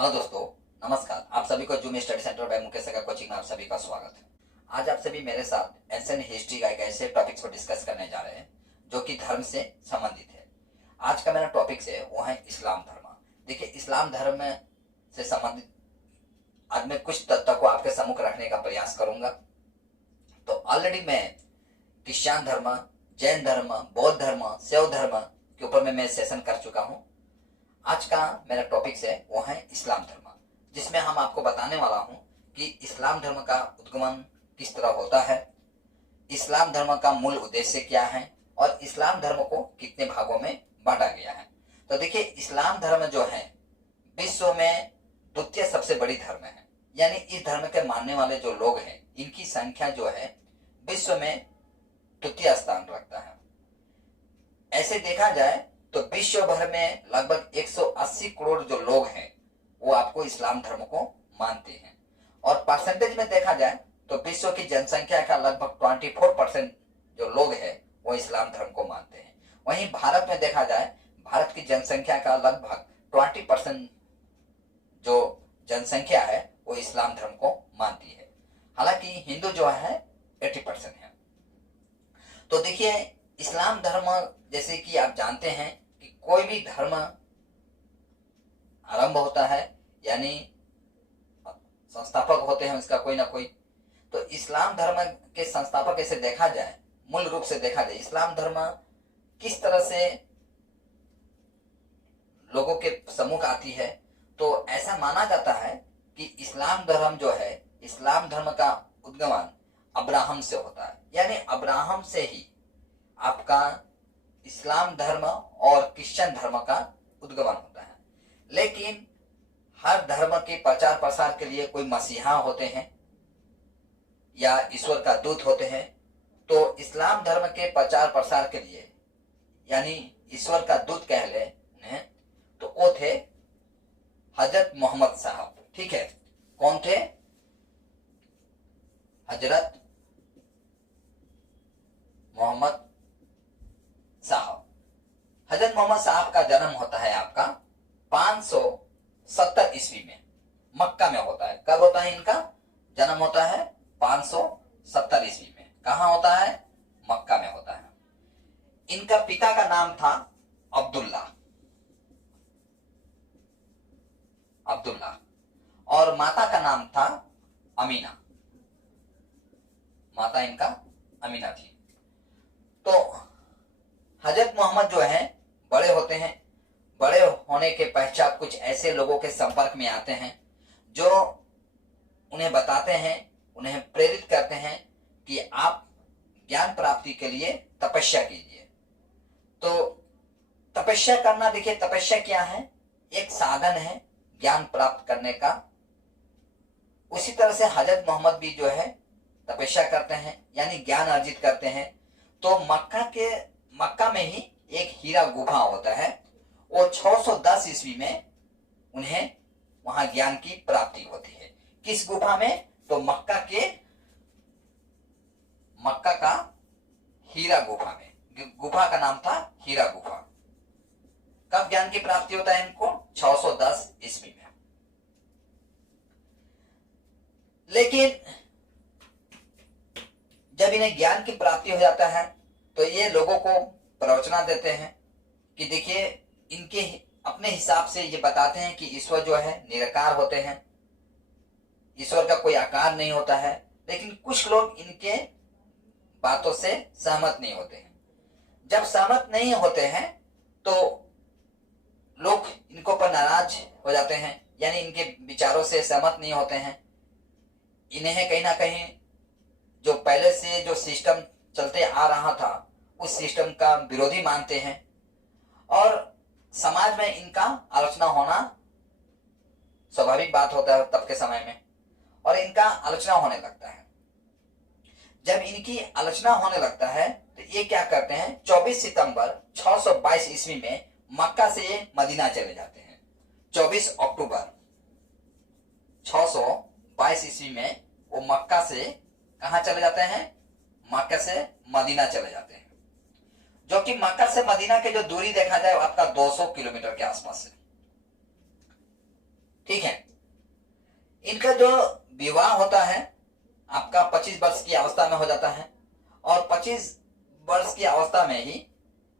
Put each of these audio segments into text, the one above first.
Hello दोस्तों, नमस्कार। आप सभी को zoom study centre by Mukesh Agarwal coaching में आप सभी का स्वागत है। आज आप सभी मेरे साथ एंशिएंट हिस्ट्री का एक ऐसे टॉपिक्स को डिस्कस करने जा रहे हैं जो कि धर्म से संबंधित है। आज का मेरा टॉपिक्स है वो है इस्लाम धर्म। देखिए, इस्लाम धर्म से संबंधित आज मैं कुछ तथ्यों को आपके सम्मुख रखने का प्रयास करूंगा। तो ऑलरेडी मैं क्रिश्चियन धर्म, जैन धर्म, बौद्ध धर्म, शैव धर्म के ऊपर मैं सेशन कर चुका हूं। आज का मेरा टॉपिक है वो है इस्लाम धर्म, जिसमें हम आपको बताने वाला हूं कि इस्लाम धर्म का उद्गमन किस तरह होता है, इस्लाम धर्म का मूल उद्देश्य क्या है और इस्लाम धर्म को कितने भागों में बांटा गया है। तो देखिए, इस्लाम धर्म जो है विश्व में द्वितीय सबसे बड़ी धर्म है। यानी इस धर्म के मानने वाले जो लोग हैं इनकी संख्या जो है विश्व में द्वितीय स्थान रखता है। ऐसे देखा जाए तो विश्व भर में लगभग 180 करोड़ जो लोग हैं वो आपको इस्लाम धर्म को मानते हैं। और परसेंटेज में देखा जाए तो विश्व की जनसंख्या का लगभग 24% जो लोग हैं वो इस्लाम धर्म को मानते हैं। वहीं भारत में देखा जाए, भारत की जनसंख्या का लगभग 20% जो जनसंख्या है वो इस्लाम धर्म को मानती है। हालांकि हिंदू जो है 80% है। तो देखिए, इस्लाम धर्म जैसे कि आप जानते हैं कि कोई भी धर्म आरंभ होता है, यानी संस्थापक होते हैं उसका कोई ना कोई। तो इस्लाम धर्म के संस्थापक ऐसे देखा जाए, मूल रूप से देखा जाए, इस्लाम धर्म किस तरह से लोगों के सम्मुख आती है, तो ऐसा माना जाता है कि इस्लाम धर्म जो है, इस्लाम धर्म का उद्गमन अब्राहम से होता है। यानी अब्राहम से ही आपका इस्लाम धर्म और क्रिश्चियन धर्म का उद्गमन होता है। लेकिन हर धर्म के प्रचार प्रसार के लिए कोई मसीहा होते हैं या ईश्वर का दूत होते हैं। तो इस्लाम धर्म के प्रचार प्रसार के लिए यानी ईश्वर का दूत कह ले उन्हें, तो वो थे हजरत मोहम्मद साहब। ठीक है, कौन थे? हजरत मोहम्मद साहब। हजरत मोहम्मद साहब का जन्म होता है आपका 570 ईस्वी में, मक्का में होता है। कब होता है इनका जन्म? होता है 570 ईस्वी में। कहां होता है? मक्का में होता है। इनका पिता का नाम था अब्दुल्ला और माता का नाम था अमीना। माता इनका अमीना थी। तो हजरत मोहम्मद जो है बड़े होते हैं। बड़े होने के पश्चात कुछ ऐसे लोगों के संपर्क में आते हैं जो उन्हें बताते हैं, उन्हें प्रेरित करते हैं कि आप ज्ञान प्राप्ति के लिए तपस्या कीजिए। तो तपस्या करना, देखिए तपस्या क्या है? एक साधन है ज्ञान प्राप्त करने का। उसी तरह से हजरत मोहम्मद भी जो है तपस्या करते हैं, यानी ज्ञान अर्जित करते हैं। तो मक्का में ही एक हीरा गुफा होता है। वो 610 ईस्वी में उन्हें वहां ज्ञान की प्राप्ति होती है। किस गुफा में? तो मक्का का हीरा गुफा में। गुफा का नाम था हीरा गुफा। कब ज्ञान की प्राप्ति होता है इनको? 610 ईस्वी में। लेकिन जब इन्हें ज्ञान की प्राप्ति हो जाता है तो ये लोगों को प्रवचना देते हैं कि देखिए, इनके अपने हिसाब से ये बताते हैं कि ईश्वर जो है निराकार होते हैं, ईश्वर का कोई आकार नहीं होता है। लेकिन कुछ लोग इनके बातों से सहमत नहीं होते हैं। जब सहमत नहीं होते हैं तो लोग इनको पर नाराज हो जाते हैं, यानी इनके विचारों से सहमत नहीं होते हैं। इन्हें कहीं ना कहीं जो पहले से जो सिस्टम चलते आ रहा था उस सिस्टम का विरोधी मानते हैं और समाज में इनका आलोचना होना स्वाभाविक बात होता है तब के समय में, और इनका आलोचना होने लगता है। जब इनकी आलोचना होने लगता है तो ये क्या करते हैं? 24 सितंबर 622 ईस्वी में मक्का से मदीना चले जाते हैं। 24 अक्टूबर 622 ईस्वी में वो मक्का से कहां चले जाते हैं? मक्का से मदीना चले जाते हैं, जो कि मक्का से मदीना की जो दूरी देखा जाए आपका 200 किलोमीटर के आसपास है। ठीक है। इनका जो विवाह होता है आपका 25 वर्ष की अवस्था में हो जाता है, और 25 वर्ष की अवस्था में ही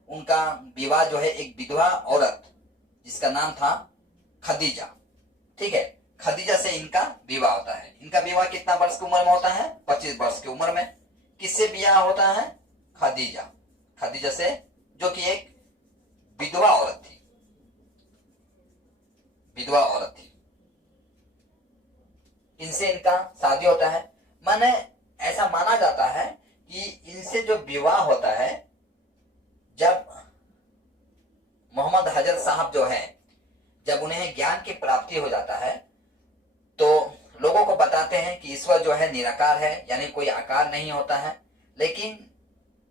उनका विवाह जो है एक विधवा औरत जिसका नाम था खदीजा, ठीक है, खदीजा से इनका विवाह होता है। इनका विवाह कितना वर्ष की उम्र में होता है? 25 वर्ष की उम्र में। किससे विवाह होता है? खदीजा, खदीजा से, जो कि एक विधवा औरत थी, विधवा औरत थी। इनसे इनका शादी होता है। माने ऐसा माना जाता है कि इनसे जो विवाह होता है, जब मोहम्मद हजरत साहब जो है, जब उन्हें ज्ञान की प्राप्ति हो जाता है तो लोगों को बताते हैं कि ईश्वर जो है निराकार है, यानी कोई आकार नहीं होता है। लेकिन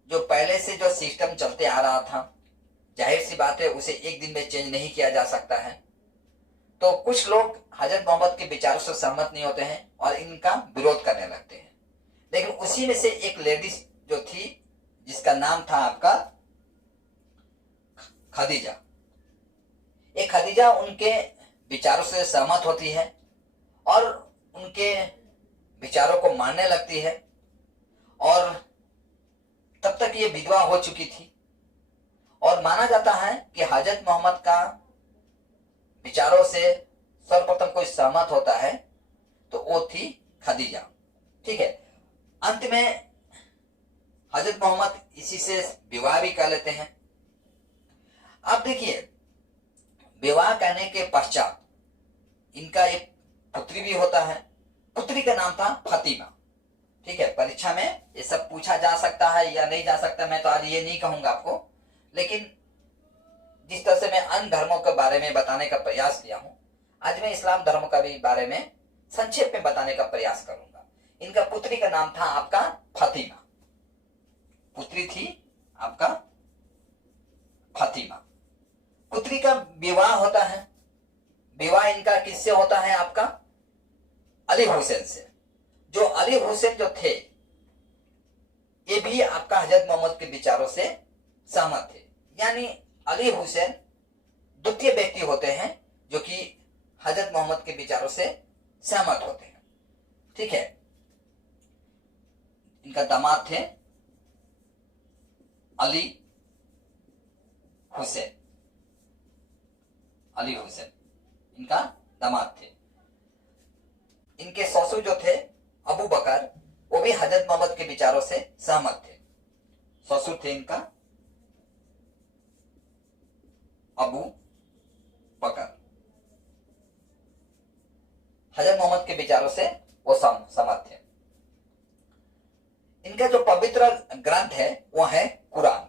जो पहले से जो सिस्टम चलते आ रहा था, जाहिर सी बात है उसे एक दिन में चेंज नहीं किया जा सकता है। तो कुछ लोग हजरत मोहम्मद के विचारों से सहमत नहीं होते हैं और इनका विरोध करने लगते हैं। लेकिन उसी में से एक लेडीज जो थी जिसका नाम था आपका खदीजा, एक खदीजा उनके विचारों से सहमत होती है और उनके विचारों को मानने लगती है। और तब तक ये विधवा हो चुकी थी और माना जाता है कि हजरत मोहम्मद का विचारों से सर्वप्रथम कोई सहमत होता है तो वो थी खदीजा, ठीक है। अंत में हजरत मोहम्मद इसी से विवाह भी कर लेते हैं। अब देखिए, विवाह करने के पश्चात इनका एक पुत्री भी होता है। पुत्री का नाम था फातिमा, ठीक है। परीक्षा में ये सब पूछा जा सकता है या नहीं जा सकता, मैं तो आज ये नहीं कहूंगा आपको, लेकिन जिस तरह से मैं अन्य धर्मों के बारे में बताने का प्रयास किया हूं, आज मैं इस्लाम धर्म का भी बारे में संक्षेप में बताने का प्रयास करूंगा। इनका पुत्री का नाम था आपका फातिमा, पुत्री थी आपका फातिमा। पुत्री का विवाह होता है। विवाह इनका किससे होता है? आपका अली हुसैन से। जो अली हुसैन जो थे, ये भी आपका हजरत मोहम्मद के विचारों से सहमत थे। यानी अली हुसैन द्वितीय व्यक्ति होते हैं जो कि हजरत मोहम्मद के विचारों से सहमत होते हैं, ठीक है। इनका दामाद थे अली हुसैन, अली हुसैन इनका दामाद थे। इनके ससुर जो थे अबू बकर, वो भी हजरत मोहम्मद के विचारों से सहमत थे। ससुर थे इनका अबू बकर, हजरत मोहम्मद के विचारों से वो सहमत थे। इनका जो पवित्र ग्रंथ है वो है कुरान।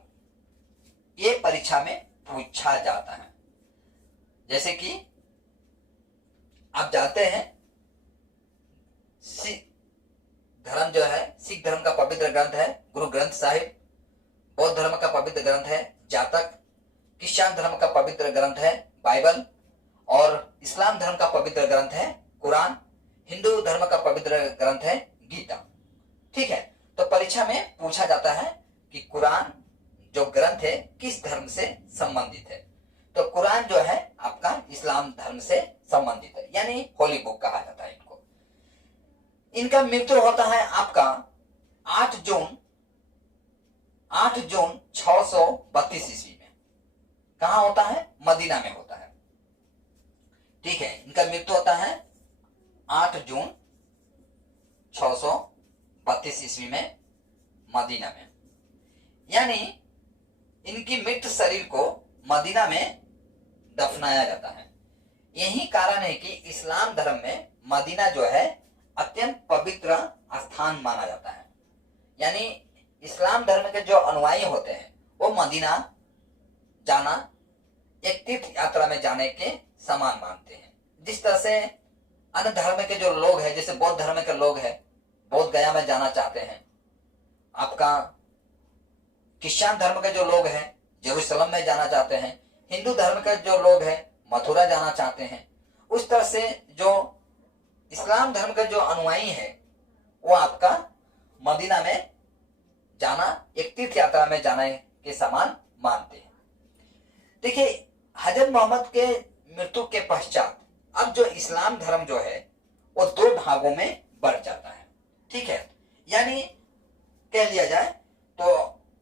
ये परीक्षा में पूछा जाता है। जैसे कि आप जानते हैं, सिख धर्म जो है, सिख धर्म का पवित्र ग्रंथ है गुरु ग्रंथ साहिब। बौद्ध धर्म का पवित्र ग्रंथ है जातक। क्रिश्चियन धर्म का पवित्र ग्रंथ है बाइबल। और इस्लाम धर्म का पवित्र ग्रंथ है कुरान। हिंदू धर्म का पवित्र ग्रंथ है गीता, ठीक है। तो परीक्षा में पूछा जाता है कि कुरान जो ग्रंथ है किस धर्म से संबंधित है। तो कुरान जो है आपका इस्लाम धर्म से संबंधित है, यानी होली बुक कहा जाता है इनको। इनका मृत्यु होता है आपका 8 जून 632 ईस्वी में। कहां होता है? मदीना में होता है, ठीक है। इनका मृत्यु होता है 8 जून 632 ईस्वी में मदीना में। यानी इनकी मृत शरीर को मदीना में दफनाया जाता है। यही कारण है कि इस्लाम धर्म में मदीना जो है अत्यंत पवित्र स्थान माना जाता है। यानी इस्लाम धर्म के जो अनुयायी होते हैं वो मदीना जाना एक तीर्थ यात्रा में जाने के समान मानते हैं। जिस तरह से अन्य धर्म के जो लोग हैं, जैसे बौद्ध धर्म के लोग हैं, बौद्ध गया में जाना चाहते हैं। आपका क्रिश्चियन धर्म के जो लोग हैं यरूशलेम में जाना चाहते हैं। हिंदू धर्म के जो लोग हैं मथुरा जाना चाहते हैं। उस तरह से जो इस्लाम धर्म के जो अनुयायी है वो आपका मदीना में जाना एक तीर्थ यात्रा में जाने के समान मानते हैं। देखिए, हजरत मोहम्मद के मृत्यु के पश्चात अब जो इस्लाम धर्म जो है वो दो भागों में बढ़ जाता है। ठीक है, यानी कह लिया जाए तो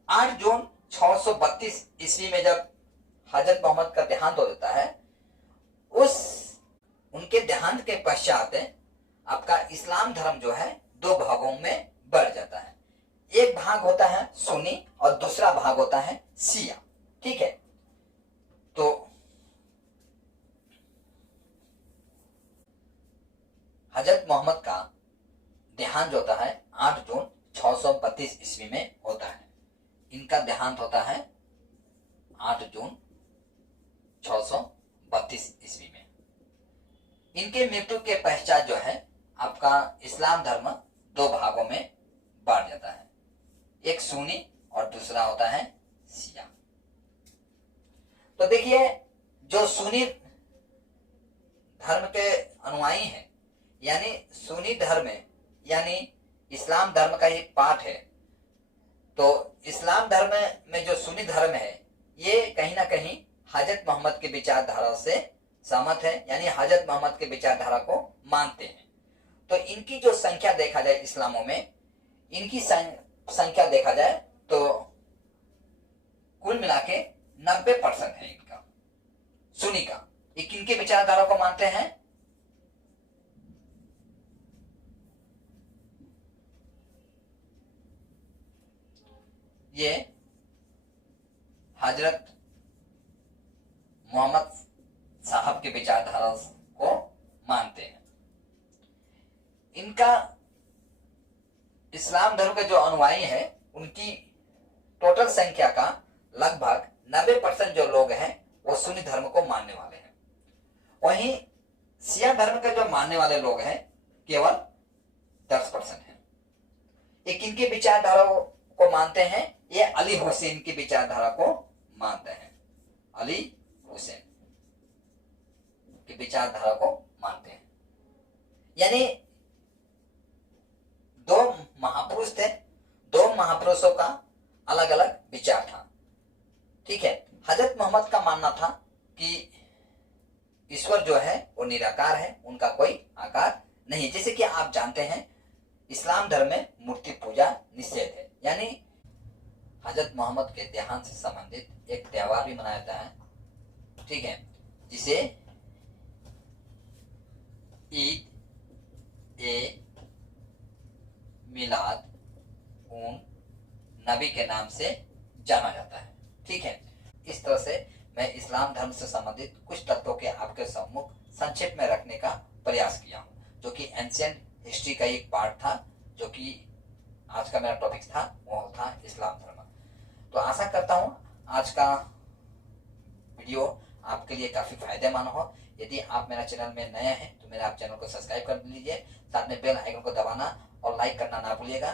8 जून 632 ईस्वी में जब हजरत मोहम्मद का देहांत हो जाता है, उस उनके देहांत के पश्चात आपका इस्लाम धर्म जो है दो भागों में बढ़ जाता है। एक भाग होता है सुन्नी और दूसरा भाग होता है शिया। ठीक है, तो हजरत मोहम्मद का देहांत होता है 8 जून 632 ईस्वी में होता है। इनका देहांत होता है 8 जून 632 ईस्वी में। इनके मृत्यु के पश्चात जो है आपका इस्लाम धर्म दो भागों में बांट जाता है, एक सुन्नी और दूसरा होता है शिया। तो देखिए, जो सुन्नी धर्म के अनुयायी हैं, यानी सुन्नी धर्म यानी इस्लाम धर्म का एक पार्ट है। तो इस्लाम धर्म में जो सुन्नी धर्म है ये कहीं ना कहीं हजरत मोहम्मद के विचारधारा से सहमत है, यानी हजरत मोहम्मद के विचारधारा को मानते हैं। तो इनकी जो संख्या देखा जाए इस्लामों में, इनकी संख्या देखा जाए तो कुल मिला के 90% है इनका सुन्नी का। ये किनके विचारधारा को मानते हैं? ये हजरत मोहम्मद साहब के विचारधारा को मानते हैं। इनका इस्लाम धर्म के जो अनुयायी हैं उनकी टोटल संख्या का लगभग 90% जो लोग हैं वो सुन्नी धर्म को मानने वाले हैं। वहीं शिया धर्म के जो मानने वाले लोग हैं केवल 10% हैं। ये किनके विचारधारा को मानते हैं? ये अली हुसैन की विचारधारा को मानते हैं। अली हुसैन की विचारधारा को मानते हैं। यानी दो महापुरुष थे, दो महापुरुषों का अलग अलग विचार था। ठीक है, हजरत मोहम्मद का मानना था कि ईश्वर जो है वो निराकार है, उनका कोई आकार नहीं। जैसे कि आप जानते हैं इस्लाम धर्म में मूर्ति पूजा निषेध है, यानी हजरत मोहम्मद के देहांत से संबंधित एक त्योहार भी मनाया जाता है। ठीक है, जिसे ईद ए मिलाद उन नबी के नाम से जाना जाता है। ठीक है, इस तरह से मैं इस्लाम धर्म से संबंधित कुछ तत्वों के आपके सम्मुख संक्षेप में रखने का प्रयास किया हूँ, जो कि एंशिएंट हिस्ट्री का एक पार्ट था, जो कि आज का मेरा टॉपिक था, वो था इस्लाम धर्म। तो आशा करता हूँ आज का वीडियो आपके लिए काफी फायदेमंद हो। यदि आप मेरा चैनल में नए हैं तो मेरे आप चैनल को सब्सक्राइब कर लीजिए, साथ में बेल आइकन को दबाना और लाइक करना ना भूलिएगा।